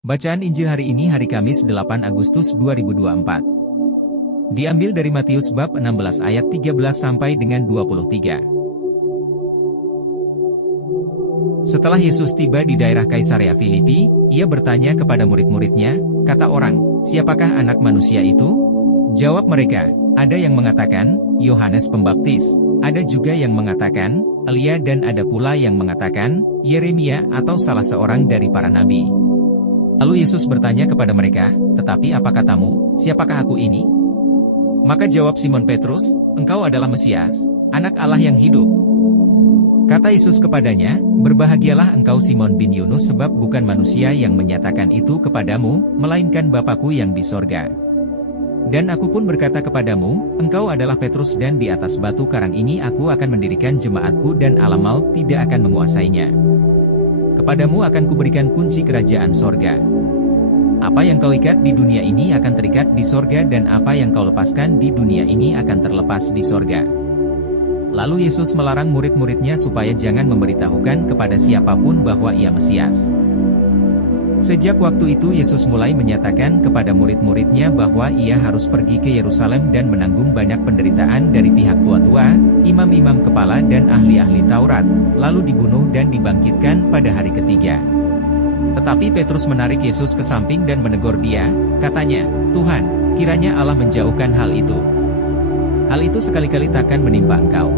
Bacaan Injil hari ini hari Kamis 8 Agustus 2024. Diambil dari Matius bab 16 ayat 13 sampai dengan 23. Setelah Yesus tiba di daerah Kaisarea Filipi, ia bertanya kepada murid-muridnya, kata orang, siapakah anak manusia itu? Jawab mereka, ada yang mengatakan, Yohanes Pembaptis, ada juga yang mengatakan, Elia dan ada pula yang mengatakan, Yeremia atau salah seorang dari para nabi. Lalu Yesus bertanya kepada mereka, tetapi apa katamu, siapakah aku ini? Maka jawab Simon Petrus, engkau adalah Mesias, anak Allah yang hidup. Kata Yesus kepadanya, berbahagialah engkau Simon bin Yunus sebab bukan manusia yang menyatakan itu kepadamu, melainkan Bapa-Ku yang di sorga. Dan aku pun berkata kepadamu, engkau adalah Petrus dan di atas batu karang ini aku akan mendirikan jemaatku dan alam maut tidak akan menguasainya. Kepadamu akan kuberikan kunci kerajaan sorga. Apa yang kau ikat di dunia ini akan terikat di sorga dan apa yang kau lepaskan di dunia ini akan terlepas di sorga. Lalu Yesus melarang murid-muridnya supaya jangan memberitahukan kepada siapapun bahwa ia Mesias. Sejak waktu itu Yesus mulai menyatakan kepada murid-muridnya bahwa ia harus pergi ke Yerusalem dan menanggung banyak penderitaan dari pihak tua-tua, imam-imam kepala dan ahli-ahli Taurat, lalu dibunuh dan dibangkitkan pada hari ketiga. Tetapi Petrus menarik Yesus ke samping dan menegur dia, katanya, Tuhan, kiranya Allah menjauhkan hal itu. Hal itu sekali-kali takkan menimpa engkau.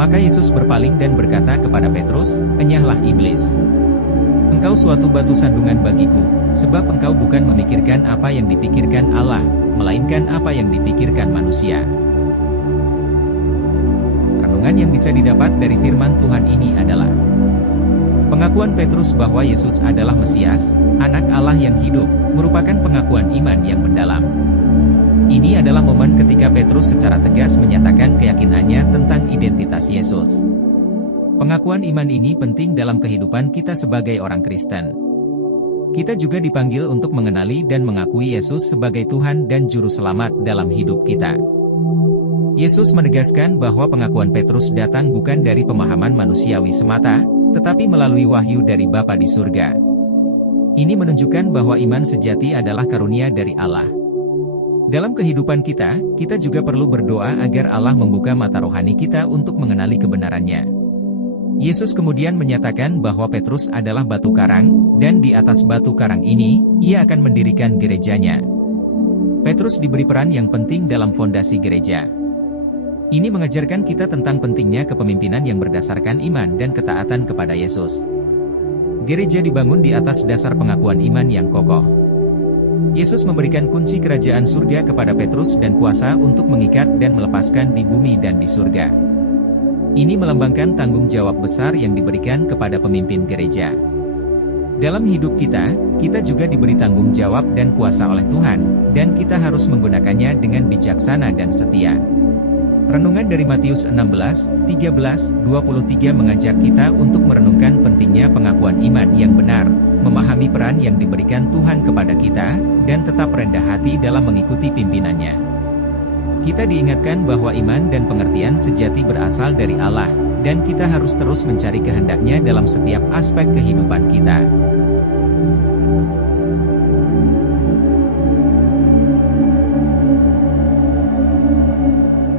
Maka Yesus berpaling dan berkata kepada Petrus, enyahlah iblis. Engkau suatu batu sandungan bagiku, sebab engkau bukan memikirkan apa yang dipikirkan Allah, melainkan apa yang dipikirkan manusia. Renungan yang bisa didapat dari firman Tuhan ini adalah pengakuan Petrus bahwa Yesus adalah Mesias, anak Allah yang hidup, merupakan pengakuan iman yang mendalam. Ini adalah momen ketika Petrus secara tegas menyatakan keyakinannya tentang identitas Yesus. Pengakuan iman ini penting dalam kehidupan kita sebagai orang Kristen. Kita juga dipanggil untuk mengenali dan mengakui Yesus sebagai Tuhan dan Juru Selamat dalam hidup kita. Yesus menegaskan bahwa pengakuan Petrus datang bukan dari pemahaman manusiawi semata, tetapi melalui wahyu dari Bapa di surga. Ini menunjukkan bahwa iman sejati adalah karunia dari Allah. Dalam kehidupan kita juga perlu berdoa agar Allah membuka mata rohani kita untuk mengenali kebenarannya. Yesus kemudian menyatakan bahwa Petrus adalah batu karang, dan di atas batu karang ini, ia akan mendirikan gerejanya. Petrus diberi peran yang penting dalam fondasi gereja. Ini mengajarkan kita tentang pentingnya kepemimpinan yang berdasarkan iman dan ketaatan kepada Yesus. Gereja dibangun di atas dasar pengakuan iman yang kokoh. Yesus memberikan kunci kerajaan surga kepada Petrus dan kuasa untuk mengikat dan melepaskan di bumi dan di surga. Ini melambangkan tanggung jawab besar yang diberikan kepada pemimpin gereja. Dalam hidup kita juga diberi tanggung jawab dan kuasa oleh Tuhan, dan kita harus menggunakannya dengan bijaksana dan setia. Renungan dari Matius 16, 13, 23 mengajak kita untuk merenungkan pentingnya pengakuan iman yang benar, memahami peran yang diberikan Tuhan kepada kita, dan tetap rendah hati dalam mengikuti pimpinannya. Kita diingatkan bahwa iman dan pengertian sejati berasal dari Allah, dan kita harus terus mencari kehendaknya dalam setiap aspek kehidupan kita.